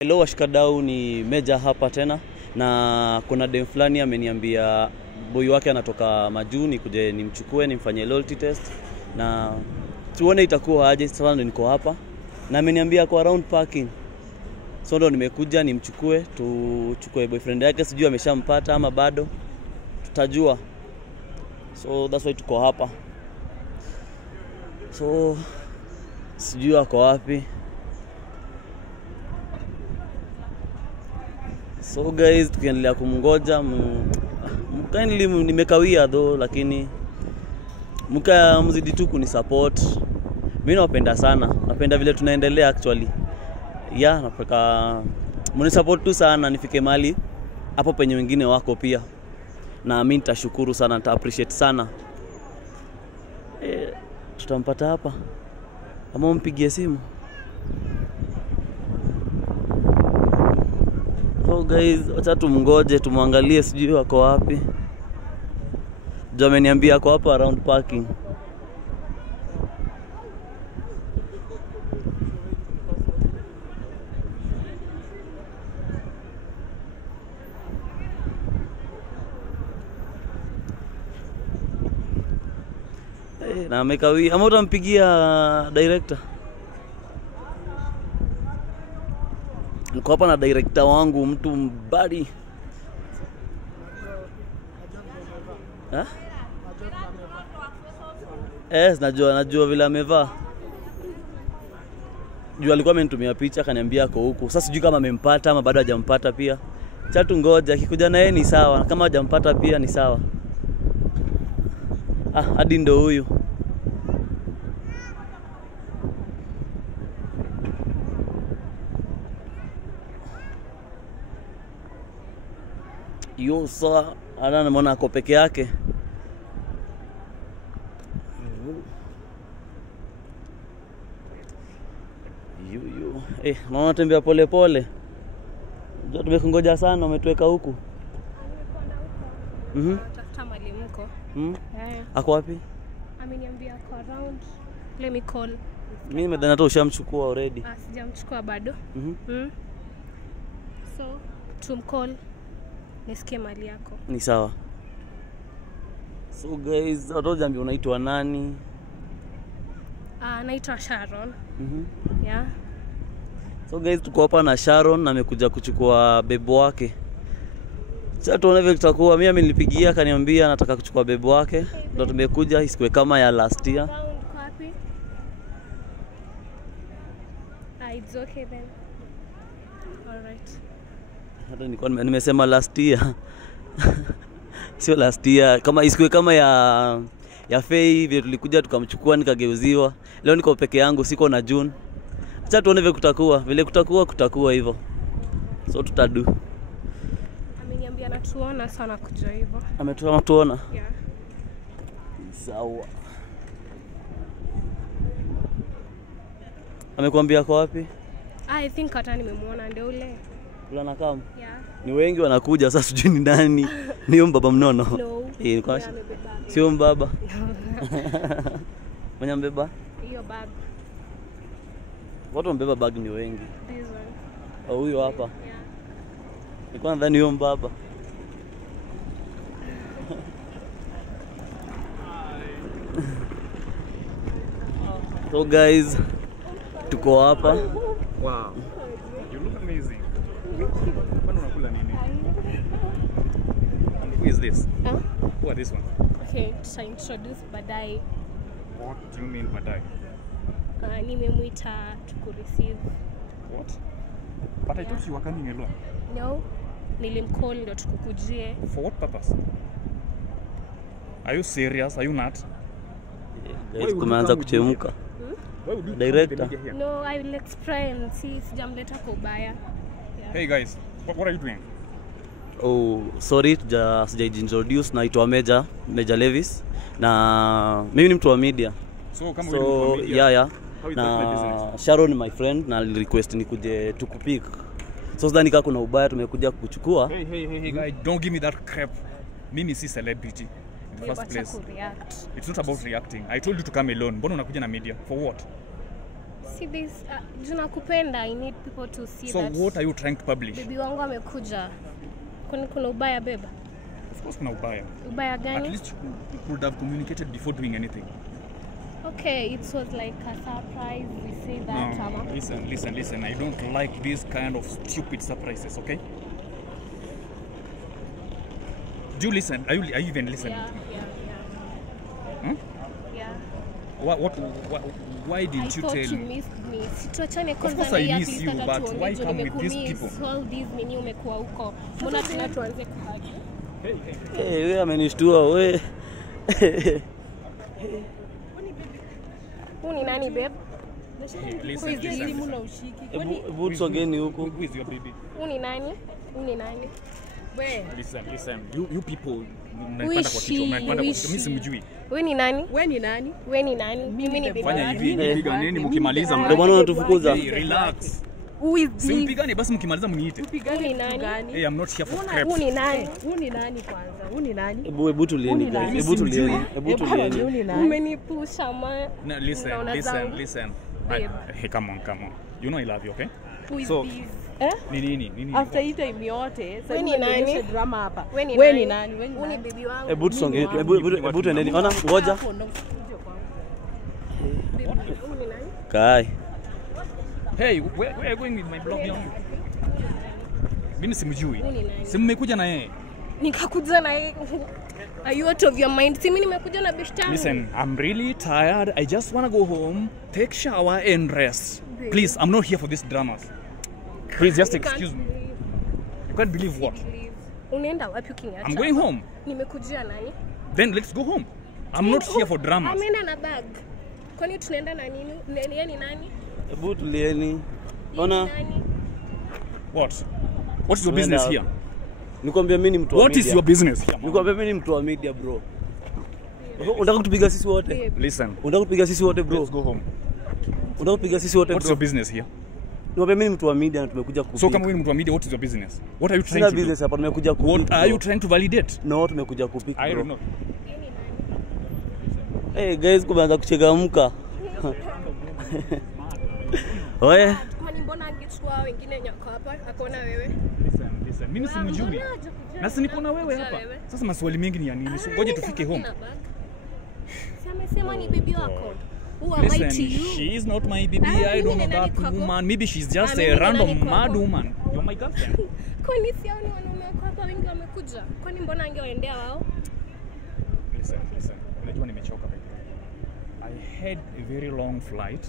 Hello washikadau, ni Meja hapa tena, na kuna dem fulani ameniambia boy wake anatoka majuu nikuje nimchukue nimfanyie loyalty test na tuone itakuwa aje. Sasa ndo niko hapa na ameniambia kwa around parking, so ndo nimekuja nimchukue tuchukue boyfriend yake. Sijui ameshampata ama bado, tutajua. So that's why tuko hapa. So sijui ako wapi. So guys, tukiendelea kumngoja kindly, nimekawia though, lakini mzidi tu kunisupport. Mimi nawapenda sana, napenda vile tunaendelea actually. Napenda mnisupport tu sana nifike mahali hapo penye wengine wako pia. Na mimi nitashukuru sana, nita appreciate sana. Tutampata hapa ama mpigie simu. So guys, acha tumngoje, tumwangalie sijui wako wapi. Jo ameniambia ako hapa around parking. Na amekawia, ama utampigia director? Niko hapa na director wangu, mtu mbali. Najua vile amevaa. Jua alikuwa amenitumia picha akaniambia ako huku. Sasa sijui kama amempata ama bado hajampata pia. Chatu ngoja, akikuja na yeye ni sawa, kama hajampata pia ni sawa. Hadi ndo huyu. Yosa, naona ako peke yake. Naona tembea pole pole. Ndio tumekungoja sana, umetuweka huku. Tafuta mali mko. Ako wapi? Ameniambia ako around. Let me call. Mimi nimedhani hata ushamchukua already. Sijamchukua bado. So, tumcall. Nisikie mali yako. Ni sawa. So guys, hujambi unaitwa nani? Naitwa Sharon. So guys, tuko hapa na Sharon na amekuja kuchukua bebo wake. Sasa tuone vile tutakuwa. Mimi nilipigia akaniambia anataka kuchukua bebo wake. Ndio tumekuja isikwe kama ya last year. Copy. It's okay then. All right. Hata nilikuwa nimesema last year. Sio last year, kama isikwe kama ya Fei vile tulikuja tukamchukua nikageuziwa. Leo niko peke yangu, siko na June. Acha tuone vile kutakuwa hivyo. So tutadu. Ameniambia anatuona sana kuja hivyo. Ametuona? Yeah. Sawa. Amekwambia kwa wapi? I think hata nimemuona ndio ule. Ule anakam? Yeah. Ni wengi wanakuja, sasa sijui ni nani. Ni mbaba mnono. No. Kwa sio mbaba. Mwenye mbeba? Hiyo bag. Watu mbeba bag ni wengi. This one. Huyo hapa. Yeah. Nilikuwa nadhani huyo mbaba. So guys, tuko hapa. Wow. You look amazing. Kwani unakula nini? Who is this? Who are this one? Okay, to introduce baadaye. What do you mean badai? Nimemuita to receive. What? But I thought you were coming alone. No. Nilimcall ndio tukukujie. For what purpose? Are you serious? Are you not? Guys, kumeanza kuchemka. Why would you Director? here? No, I will explain. Sijamleta kwa ubaya. Yeah. Hey guys, what are you doing? Sorry, sijaintroduce. Naitwa Meja Levis na mimi ni mtu wa media. So kama wewe ni mtu wa media. Yeah. How is that my business? Na Sharon my friend na request nikuje tukupik. So sidhani kama kuna ubaya, tumekuja kukuchukua. Hey guys, don't give me that crap. Mimi si celebrity. In the first place. React. It's not about reacting. I told you to come alone. Mbona unakuja na media? For what? See this, juna kupenda, I need people to see So that. what are you trying to publish? Bibi wangu amekuja. Kuna ubaya beba? Of course kuna ubaya. Ubaya At gani? least you could have communicated before doing anything. Okay, it was like a surprise. We say that. No, listen. I don't like these kind of stupid surprises, okay? Do you listen? Are you even listening? Yeah. Hmm? Yeah. Why I didn't you thought tell you me? missed me. Situachane Of kwanza course na I hii at miss least you, hata but why tuongee, come with these nimekumiss. people? All these nini umekuwa huko. Mbona tena tuanze kuhagi? Wewe amenishtua wewe. Huu ni nani babe? Listen. Hebu tusogeni huku. Who is your baby? Huu ni nani? Huu ni nani? Listen. You people Mnanipanda kwa kichwa, mnanipanda kwa kichwa. Mimi simjui. Wewe ni nani? Wewe ni nani? Wewe ni nani? Mimi ni bibi Fanya yako. hivi, nipiganeni mkimaliza. Ndio maana unatufukuza. Hey, relax. Who is this? Simpigane basi mkimaliza mniite. Huu ni nani? Hey, I'm not here for Huu crap. ni nani? Huu ni nani kwanza? Huu ni nani? Hebu tulieni Uni guys. nani? Hebu tulieni. Huu Hebu ni nani? Umenipusha ma. No, Unaona zangu. listen. Babe. Hey, come on. You know I love you, okay? Who is So- this? Nini? After hii time yote, sasa Wewe ni unaonyesha nani? drama hapa. Wewe ni nani? Wewe ni Huu ni nani? bibi wangu. Hebu tusongeni. Hebu tuendeni. Ona ngoja. Hapo ndo kuja kwangu. Huu ni nani? Kai. Hey, where are you going with my blog now? Mimi simjui. Huu ni nani? Si mmekuja na yeye. Nikakuja na yeye. Are you out of your mind? Si mimi nimekuja na bishtamu. Listen, I'm really tired. I just want to go home, take shower and rest. Please, I'm not here for these dramas. Please just excuse me. You can't believe what? Unaenda wapi ukiniacha? I'm going home. Nimekujia nani? Then let's go home. I'm not here for dramas. Ameenda na bag. Kwani tunaenda na nini? Yeye ni nani? Hebu tulieni. Yeye Ona. ni nani? What? What is your Tunaenda business here? Nikwambia mimi ni mtu wa What media. is your business here? Nikwambia mimi ni mtu wa media bro. Unataka kutupiga sisi wote? Listen, Unataka kupiga sisi wote bro? let's go home. Unataka kupiga sisi wote What's your bro? business here? Nikwambia mimi ni mtu wa media na tumekuja kupiga. So kama wewe ni mtu wa media, what is your business? What are you trying Sina to do? business hapa, tumekuja kupiga. What are you trying to validate? No, tumekuja kupiga. I don't know. Hey guys, kuanza kuchangamka. Oye, Kwani mbona angechukua wengine nyako hapa? Akaona wewe. Listen. Mimi simjui. Na si niko na wewe hapa. Sasa maswali mengi ni ya nini? So ngoje tufike home. Si amesema ni bibi wako. Who am I to Listen, you? she is not my baby. Ah, I don't know mimi ni nani that kwako? woman. Maybe she's just Ah, mimi a ni nani random kwako? mad woman. You're my girlfriend. Kwani sioni wanaume wako hapa wengi wamekuja? Kwani mbona angewaendea wao? Listen. Unajua nimechoka baby. I had a very long flight.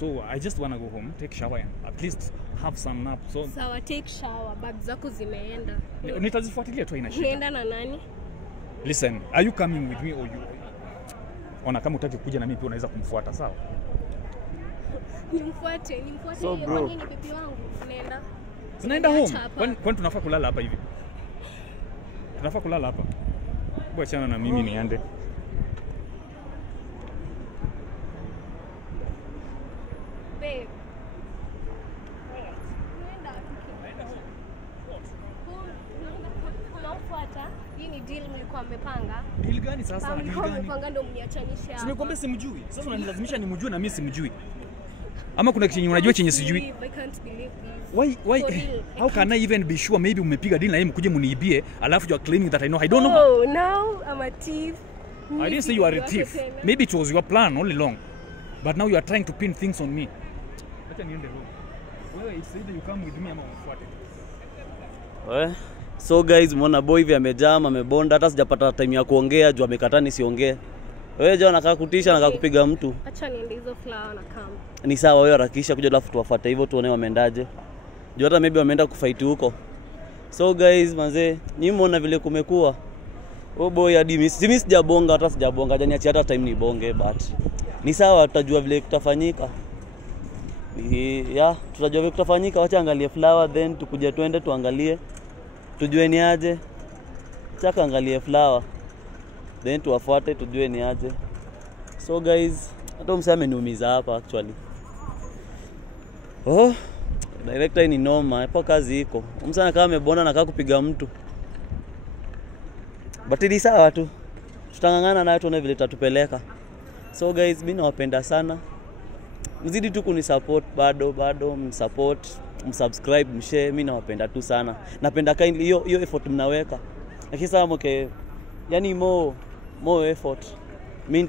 So I just want to go home, take shower and at least have some nap. So Sawa, take shower. Bag zako zimeenda. nitazifuatilia tu, ina shida. Unaenda na nani? Listen, are you coming with me or you? Ona kama utaki kuja na mimi pia unaweza kumfuata, sawa? Nimfuate So, yeye, bro. kwani ni bibi wangu. Unaenda? Tunaenda Niacha home. hapa. Kwani tunafaa kulala hapa hivi? Tunafaa kulala hapa. Hebu achana na mimi niende. Babe. Unaenda unafuata? Hii ni deal mlikuwa mmepanga. Deal gani sasa? Deal Mlikuwa gani? mmepanga ndio mniachanishe hapa. Simekwambia simjui. Sasa unanilazimisha nimjue na mimi simjui. Ama kuna kitu unajua chenye sijui? I can't believe this. Why For real, I how can I even be sure maybe umepiga deal na yeye mkuje mniibie alafu you are claiming that I know. I don't know. Oh, now I'm a thief. I didn't say you are a thief. Maybe it was your plan all along. But now you are trying to pin things on me. Acha niende home. Wewe it's either you come with me ama unifuate. oye. So guys, muona boy hivi amejam, amebonda, hata sijapata time ya kuongea juu amekataa nisiongee. Wewe je, anakaa kutisha, anakaa kupiga mtu. Acha niende hizo flower na come. Ni sawa, wewe harakisha kuja alafu tuwafuate hivyo tuone wameendaje. Juu hata maybe wameenda kufight huko. So guys, manze, nyinyi muona vile kumekuwa. Oh boy, hadi mimi sijabonga, hata sijabonga, hajaniachia hata time nibonge, but ni sawa, tutajua vile kitafanyika. Ya, tutajua vile kitafanyika, wacha angalie flower then tukuje twende tuangalie. Tujue ni aje. Chaka angalie flower. Then tuwafuate tujue ni aje. So guys, hata msame ameniumiza hapa actually. Oh, director ni noma, hapo kazi iko. Msana kama amebonda na kupiga mtu. But ni sawa tu. Tutangangana nayo tuone vile tatupeleka. So guys, mimi nawapenda sana. mzidi tu kunisupport bado msupport, msubscribe, mshare. Mimi nawapenda tu sana. Napenda kindly hiyo effort mnaweka. Lakini sasa yani more effort. Mimi